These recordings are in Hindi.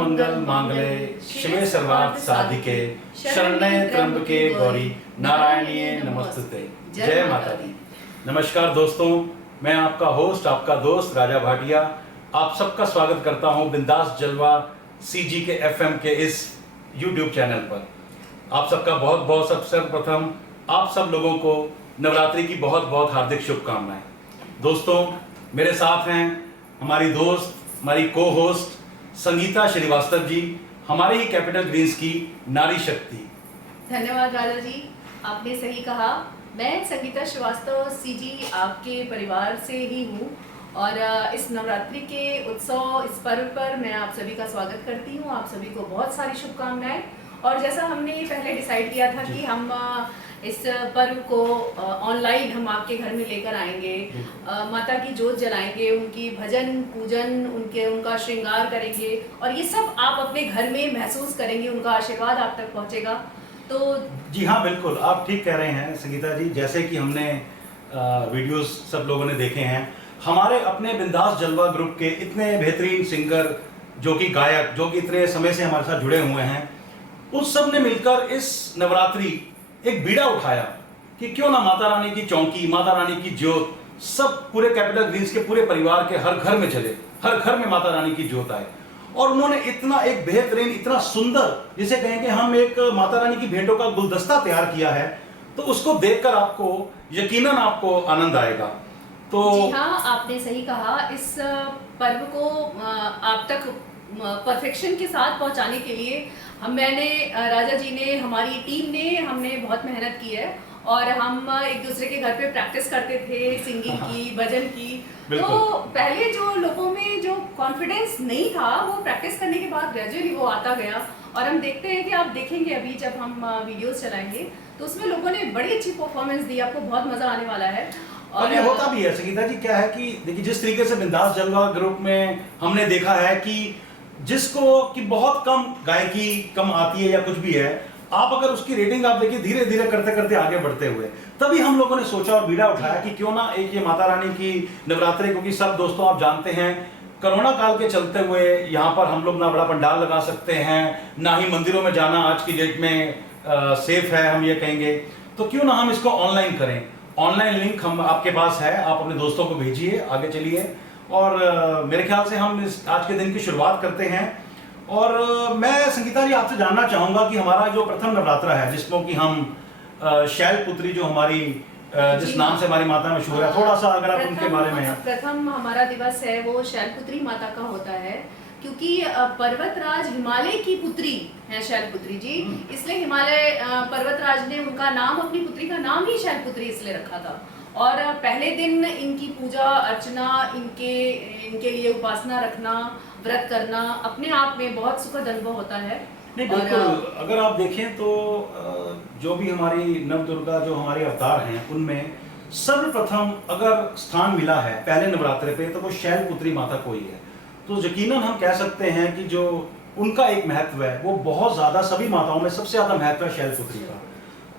मंगल मांगल्ये शिवे सर्वार्थ साधिके शरण्ये त्र्यंबके गौरी नारायणीये नमस्तुते। जय माता दी। नमस्कार दोस्तों, मैं आपका होस्ट, आपका दोस्त राजा भाटिया आप सबका स्वागत करता हूं बिंदास जलवा सीजी के एफएम के इस यूट्यूब चैनल पर। आप सबका बहुत बहुत सर्वप्रथम आप सब लोगों को नवरात्रि की बहुत बहुत हार्दिक शुभकामनाएं। दोस्तों, मेरे साथ हैं हमारी दोस्त, हमारी को होस्ट संगीता श्रीवास्तव जी, हमारे ही कैपिटल ग्रीन्स की नारी शक्ति। धन्यवाद राजा जी, आपने सही कहा। मैं संगीता श्रीवास्तव सीजी आपके परिवार से ही हूँ और इस नवरात्रि के उत्सव, इस पर्व पर मैं आप सभी का स्वागत करती हूँ। आप सभी को बहुत सारी शुभकामनाएं। और जैसा हमने पहले डिसाइड किया था कि हम इस पर्व को ऑनलाइन हम आपके घर में लेकर आएंगे, माता की जोत जलाएंगे, उनकी भजन पूजन, उनका श्रृंगार करेंगे और ये सब आप अपने घर में महसूस करेंगे, उनका आशीर्वाद आप तक पहुंचेगा। तो जी हाँ, बिल्कुल आप ठीक कह रहे हैं संगीता जी। जैसे कि हमने वीडियोस सब लोगों ने देखे हैं, हमारे अपने बिंदास जलवा ग्रुप के इतने बेहतरीन सिंगर जो कि गायक, जो कि इतने समय से हमारे साथ जुड़े हुए हैं, उस सब ने मिलकर इस नवरात्रि एक बीड़ा उठाया कि क्यों ना माता रानी की चौकी, माता रानी की ज्योत सब पूरे कैपिटल ग्रीन्स के पूरे परिवार के हर घर में चले, हर घर में माता रानी की ज्योत आए। और उन्होंने इतना एक बेहतरीन, इतना सुंदर, जिसे कहेंगे हम एक माता रानी की भेंटों का गुलदस्ता तैयार किया है, तो उसको देखकर आपको यकीनन आपको आनंद आएगा। तो जी हाँ, आपने सही कहा। इस पर्व को आप तक परफेक्शन के साथ पहुंचाने के लिए मैंने, राजा जी ने, हमारी टीम ने, हमने बहुत मेहनत की है और हम एक दूसरे के घर पे प्रैक्टिस करते थे सिंगिंग की, भजन की। तो पहले जो लोगों में जो कॉन्फिडेंस नहीं था, वो प्रैक्टिस करने के बाद ग्रेजुअली वो आता गया। और हम देखते हैं कि आप देखेंगे अभी जब हम वीडियोस चलाएंगे तो उसमें लोगों ने बड़ी अच्छी परफॉर्मेंस दी, आपको बहुत मजा आने वाला है। और ये होता भी है संगीता जी। क्या है कि देखिए, जिस तरीके से बिंदास जलवा ग्रुप में हमने देखा है कि जिसको कि बहुत कम गायकी कम आती है या कुछ भी है, आप अगर उसकी रेटिंग आप देखिए धीरे धीरे करते करते आगे बढ़ते हुए, तभी हम लोगों ने सोचा और बीड़ा उठाया कि क्यों ना एक ये माता रानी की नवरात्रि, क्योंकि सब दोस्तों आप जानते हैं कोरोना काल के चलते हुए यहाँ पर हम लोग ना बड़ा पंडाल लगा सकते हैं, ना ही मंदिरों में जाना आज की डेट में सेफ है, हम ये कहेंगे। तो क्यों ना हम इसको ऑनलाइन करें। ऑनलाइन लिंक हम आपके पास है, आप अपने दोस्तों को भेजिए, आगे चलिए। और मेरे ख्याल से हम इस आज के दिन की शुरुआत करते हैं। और मैं संगीता जी आपसे जानना चाहूँगा कि हमारा जो प्रथम नवरात्रा है, जिसमें कि हम शैलपुत्री, जो हमारी जिस नाम से हमारी माता मशहूर है, थोड़ा सा अगर आप उनके बारे में। प्रथम हमारा दिवस है वो शैलपुत्री माता का होता है, क्योंकि पर्वतराज हिमालय की पुत्री है शैलपुत्री जी, इसलिए हिमालय पर्वतराज ने उनका नाम, अपनी पुत्री का नाम ही शैलपुत्री इसलिए रखा था। और पहले दिन इनकी पूजा अर्चना, इनके लिए उपासना रखना, व्रत करना अपने आप में बहुत सुखद अनुभव होता है। नहीं, बिल्कुल। अगर आप देखें तो जो भी हमारी नवदुर्गा जो हमारे अवतार हैं, उनमें सर्वप्रथम अगर स्थान मिला है पहले नवरात्रे पे, तो वो शैलपुत्री माता को ही है। तो यकीनन हम कह सकते हैं कि जो उनका एक महत्व है वो बहुत ज़्यादा, सभी माताओं में सबसे ज़्यादा महत्व है शैलपुत्री का।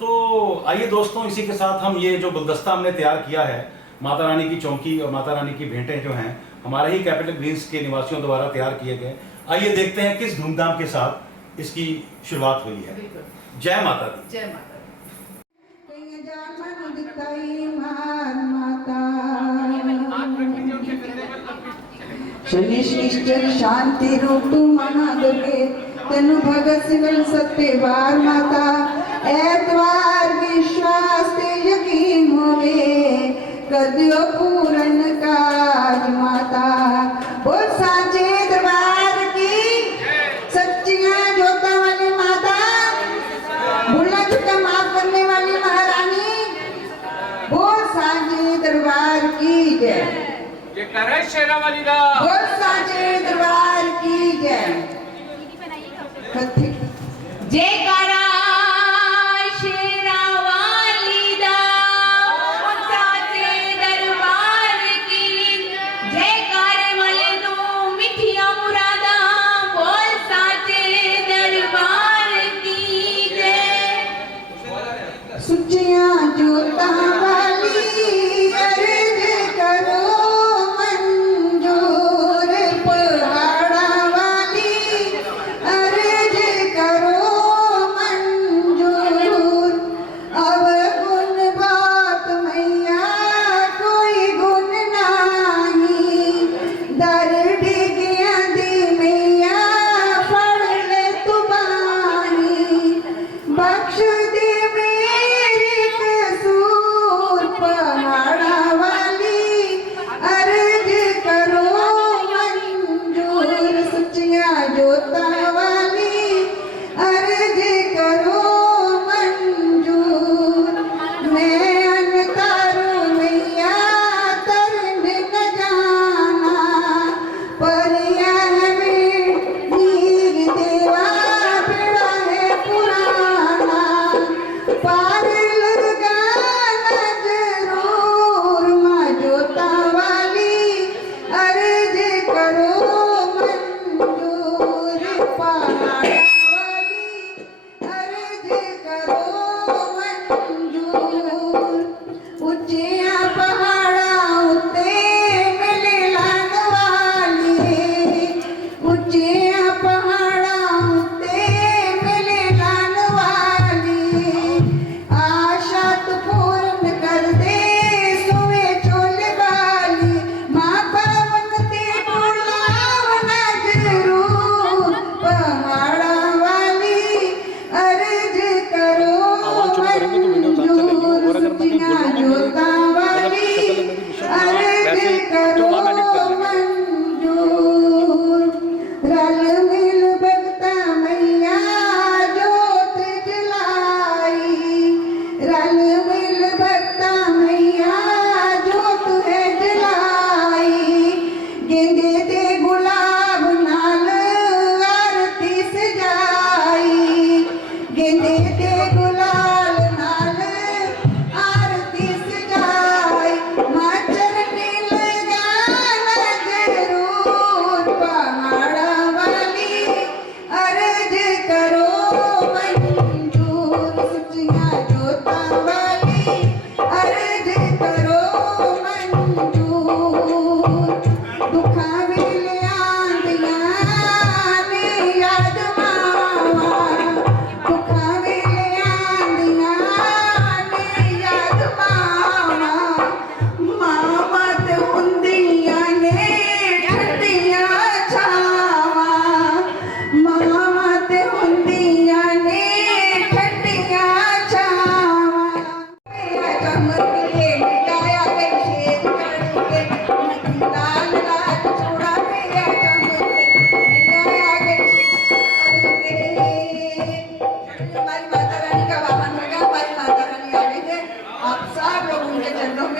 तो आइए दोस्तों, इसी के साथ हम ये जो गुलदस्ता हमने तैयार किया है, माता रानी की चौकी और माता रानी की भेंटें जो हैं, हमारे ही कैपिटल ग्रीन्स के निवासियों द्वारा तैयार किए गए। आइए देखते हैं किस धूमधाम के साथ इसकी शुरुआत हुई है। जय माता दी। जय माता दी। शनिश्चर शांति रूप महादुर्गे तेनु भगत सिंह सत्यवार माता, ऐतवार विश्वास ते यकीन होवे कर दियो पूरन काज माता। बोल सांचे दरबार की सच्चियां जोता वाली माता, भूलना चुका माफ करने वाली महारानी। बोल सांचे दरबार की जय। शेरा वाली दा। बोल सांचे दरबार की जय। जयकारा शेरा वाली दा, साचे दरबार की जयकारे वाले दो मिठिया मुरादा, बोल साचे दरबार की जय। सुचिया जोता वाली अर्ज करो मंजूर, पहाड़ा वाली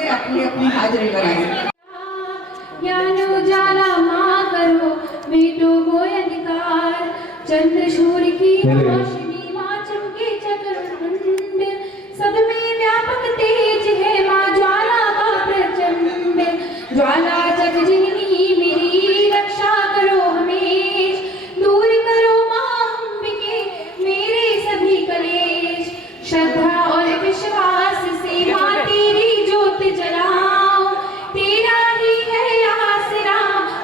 से अपनी अपनी हाजिरी लगाएं। ज्ञान उजाला माँ करो बेटों को अधिकार, चंद्र सूर्य की रोशनी माँ चमके चतुर्मुंड, सब में व्यापक तेज है माँ ज्वाला का प्रचंड, ज्वाला जग जननी मेरी रक्षा करो हमेश, दूर करो माँ अंबिके मेरे सभी कलेश, श्रद्धा और विश्वास से माँ तेरी ज्योत जलाओ, तेरा ही है आसरा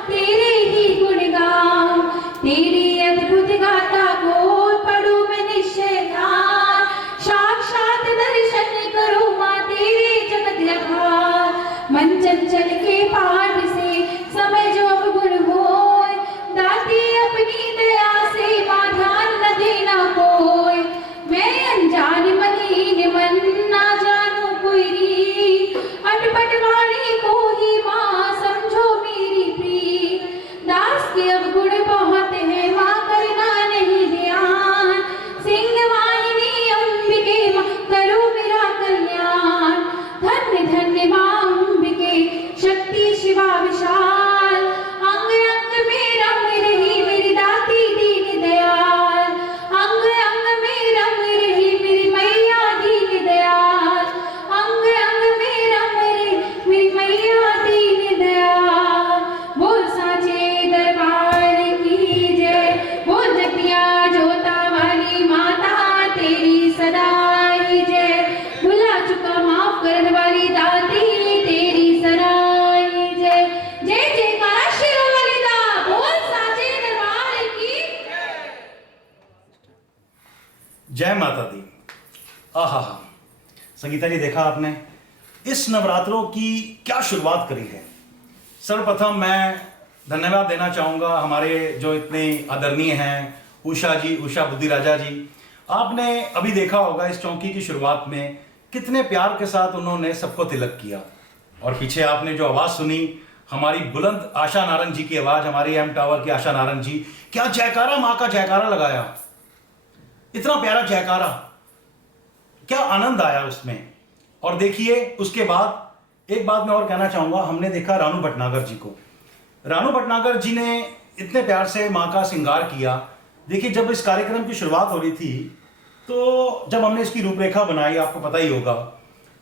तेरे ही गुण गाओ, तेरी अद्भुत गाथा को पढ़ूं मैं निश्चय ध्यान, साक्षात दर्शन करो माँ तेरे जगत जहान, मन चंचल के पाठ से समय जो अवगुण होय, दाती अपनी दया से माँ ध्यान न देना कोय, मैं अनजान मलिन मन ना जानू कोई रीत, अटपट वाणी को ही माँ समझो मेरी प्रीत, दास के अवगुण बहुत है माँ करना नहीं ध्यान, सिंह वाहिनी अंबिके माँ करो मेरा कल्याण, धन्य धन्य माँ अंबिके शक्ति शिवा विशाल, अंग अंग में रम रही मेरी दाती दीन दयाल, अंग अंग में रम रही मेरी मैया दीन दयाल, अंग अंग में रम रही मेरी मैया दीन दयाल, बोल साचे दरबार की जय, बोल जटिया जोता वाली माता तेरी सदा ही जय, भुला चुका माफ करने वाली दाती तेरी सदा ही जय, जय जयकारा शेरों वाली दा, बोल साचे दरबार की जय माता दी। आहा, संगीता जी देखा आपने इस नवरात्रों की क्या शुरुआत करी है। सर्वप्रथम मैं धन्यवाद देना चाहूँगा हमारे जो इतने आदरणीय हैं उषा जी, उषा बुद्धि राजा जी। आपने अभी देखा होगा इस चौकी की शुरुआत में कितने प्यार के साथ उन्होंने सबको तिलक किया, और पीछे आपने जो आवाज़ सुनी हमारी बुलंद आशा नारंग जी की आवाज़, हमारी एम टावर की आशा नारंग जी, क्या जयकारा, माँ का जयकारा लगाया, इतना प्यारा जयकारा, क्या आनंद आया उसमें। और देखिए उसके बाद एक बात मैं और कहना चाहूँगा, हमने देखा रानू भटनागर जी को। रानू भटनागर जी ने इतने प्यार से माँ का श्रृंगार किया। देखिए जब इस कार्यक्रम की शुरुआत हो रही थी तो जब हमने इसकी रूपरेखा बनाई, आपको पता ही होगा,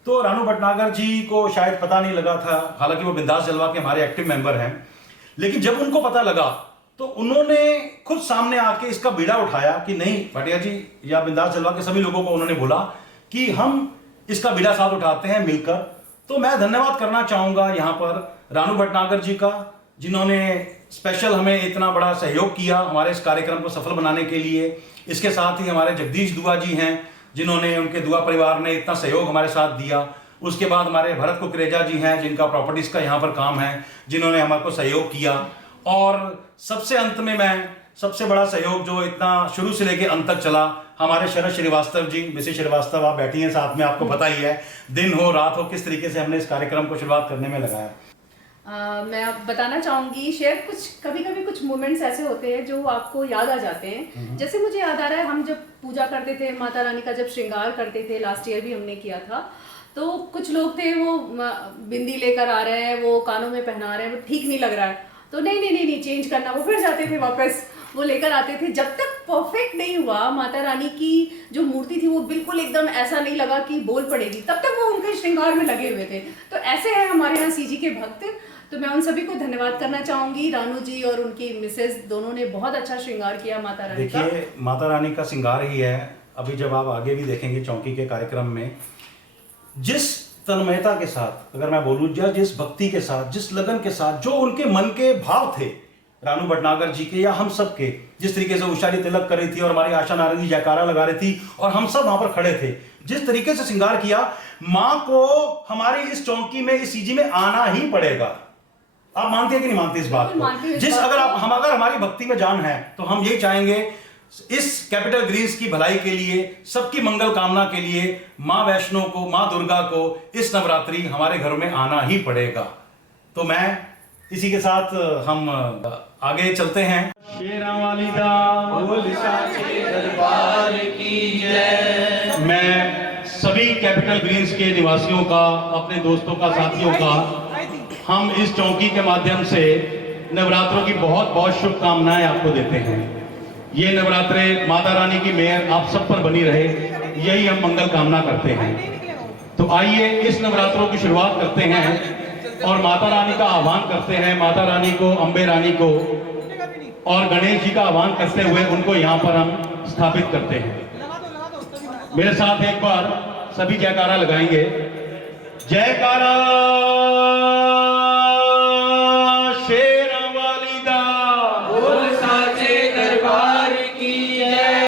तो रानू भटनागर जी को शायद पता नहीं लगा था, हालांकि वो बिंदास जलवा के हमारे एक्टिव मेंबर हैं, लेकिन जब उनको पता लगा तो उन्होंने खुद सामने आके इसका बीड़ा उठाया कि नहीं भाटिया जी या बिंदास जलवा के सभी लोगों को उन्होंने बोला कि हम इसका बीड़ा साथ उठाते हैं मिलकर। तो मैं धन्यवाद करना चाहूँगा यहाँ पर रानू भटनागर जी का, जिन्होंने स्पेशल हमें इतना बड़ा सहयोग किया हमारे इस कार्यक्रम को सफल बनाने के लिए। इसके साथ ही हमारे जगदीश दुआ जी हैं, जिन्होंने, उनके दुआ परिवार ने इतना सहयोग हमारे साथ दिया। उसके बाद हमारे भरत कुकरेजा जी हैं, जिनका प्रॉपर्टीज़ का यहाँ पर काम है, जिन्होंने हमारे को सहयोग किया। और सबसे अंत में मैं सबसे बड़ा सहयोग जो इतना शुरू से लेके अंत तक चला, हमारे शरद श्रीवास्तव जी, मिसेस श्रीवास्तव आप बैठी हैं साथ में, आपको पता ही है दिन हो रात हो किस तरीके से हमने इस कार्यक्रम को शुरुआत करने में लगाया। मैं आप बताना चाहूँगी शेयर, कुछ कभी कभी कुछ मोमेंट्स ऐसे होते हैं जो आपको याद आ जाते हैं। जैसे मुझे याद आ रहा है, हम जब पूजा करते थे माता रानी का, जब श्रृंगार करते थे, लास्ट ईयर भी हमने किया था, तो कुछ लोग थे वो बिंदी लेकर आ रहे हैं, वो कानों में पहना रहे हैं, वो ठीक नहीं लग रहा है, तो नहीं चेंज करना, वो फिर जाते थे वापस, वो लेकर आते थे। जब तक परफेक्ट नहीं हुआ, माता रानी की जो मूर्ति थी वो बिल्कुल एकदम ऐसा नहीं लगा कि बोल पड़ेगी, तब तक वो उनके श्रृंगार में लगे हुए थे। तो ऐसे हैं हमारे यहाँ सीजी के भक्त। तो मैं उन सभी को धन्यवाद करना चाहूंगी। रानू जी और उनकी मिसेस दोनों ने बहुत अच्छा श्रृंगार किया माता रानी का। देखिए माता रानी का श्रृंगार ही है। अभी जब आप आगे भी देखेंगे चौकी के कार्यक्रम में, जिस तन्मयता के साथ, अगर मैं बोलूँ, जिस भक्ति के साथ, जिस लगन के साथ, जो उनके मन के भाव थे रानू भटनागर जी के या हम सब के, जिस तरीके से उषा जी तिलक कर रही थी और हमारी आशा नारंग जी जयकारा लगा रही थी और हम सब वहां पर खड़े थे, जिस तरीके से श्रृंगार किया, माँ को हमारी इस चौकी में, इस सीजी में आना ही पड़ेगा। आप मानते हैं कि नहीं मानते इस बात को? जिस अगर हमारी भक्ति में जान है तो हम यही चाहेंगे, इस कैपिटल ग्रीन्स की भलाई के लिए, सबकी मंगल कामना के लिए, माँ वैष्णो को, माँ दुर्गा को इस नवरात्रि हमारे घरों में आना ही पड़ेगा। तो मैं इसी के साथ हम आगे चलते हैं। शेरा वाली दा बोल साचे दरबार की जय। मैं सभी सभी कैपिटल ग्रीन्स के निवासियों का, अपने दोस्तों का, साथियों का हम इस चौकी के माध्यम से नवरात्रों की बहुत बहुत शुभकामनाएं आपको देते हैं। ये नवरात्रे माता रानी की मेहर आप सब पर बनी रहे, यही हम मंगल कामना करते हैं। तो आइए इस नवरात्रों की शुरुआत करते हैं और माता रानी का आह्वान करते हैं। माता रानी को, अम्बे रानी को और गणेश जी का आह्वान करते हुए उनको यहाँ पर हम स्थापित करते हैं। मेरे साथ एक बार सभी जयकारा लगाएंगे। जयकारा